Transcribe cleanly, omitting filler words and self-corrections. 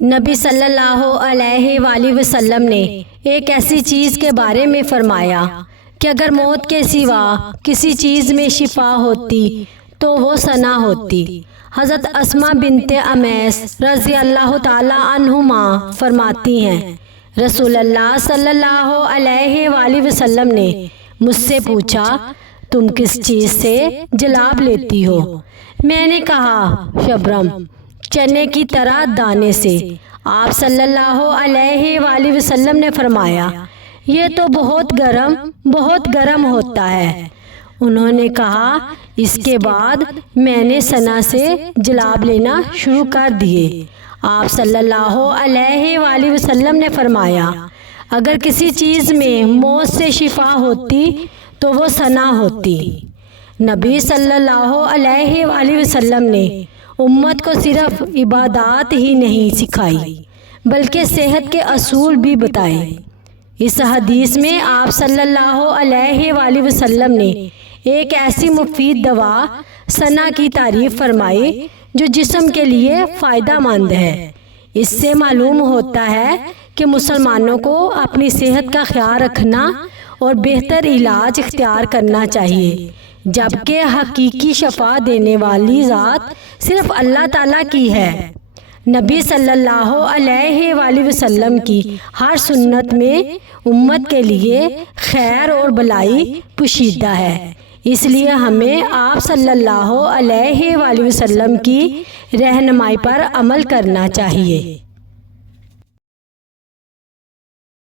نبی صلی اللہ علیہ وآلہ وسلم نے ایک ایسی چیز کے بارے میں فرمایا کہ اگر موت کے سوا کسی چیز میں شفا ہوتی تو وہ ثنا ہوتی۔ حضرت اسماء بنت امیس رضی اللہ تعالی عنہما فرماتی ہیں، رسول اللہ صلی اللہ علیہ وآلہ وسلم نے مجھ سے پوچھا، تم کس چیز سے جلاب لیتی ہو؟ میں نے کہا، شبرم، چنے کی طرح دانے سے۔ آپ صلی اللہ علیہ وآلہ وسلم نے فرمایا، یہ تو بہت گرم ہوتا ہے۔ انہوں نے کہا، اس کے بعد میں نے ثنا سے جلاب لینا شروع کر دیے۔ آپ صلی اللہ علیہ وآلہ وسلم نے فرمایا، اگر کسی چیز میں موت سے شفا ہوتی تو وہ ثنا ہوتی۔ نبی صلی اللہ علیہ وآلہ وسلم نے امت کو صرف عبادات ہی نہیں سکھائی بلکہ صحت کے اصول بھی بتائے۔ اس حدیث میں آپ صلی اللہ علیہ وآلہ وسلم نے ایک ایسی مفید دوا ثنا کی تعریف فرمائی جو جسم کے لیے فائدہ مند ہے۔ اس سے معلوم ہوتا ہے کہ مسلمانوں کو اپنی صحت کا خیال رکھنا اور بہتر علاج اختیار کرنا چاہیے، جبکہ حقیقی شفا دینے والی ذات صرف اللہ تعالیٰ کی ہے۔ نبی صلی اللہ علیہ وآلہ وسلم کی ہر سنت میں امت کے لیے خیر اور بھلائی پوشیدہ ہے، اس لیے ہمیں آپ صلی اللہ علیہ وآلہ وسلم کی رہنمائی پر عمل کرنا چاہیے۔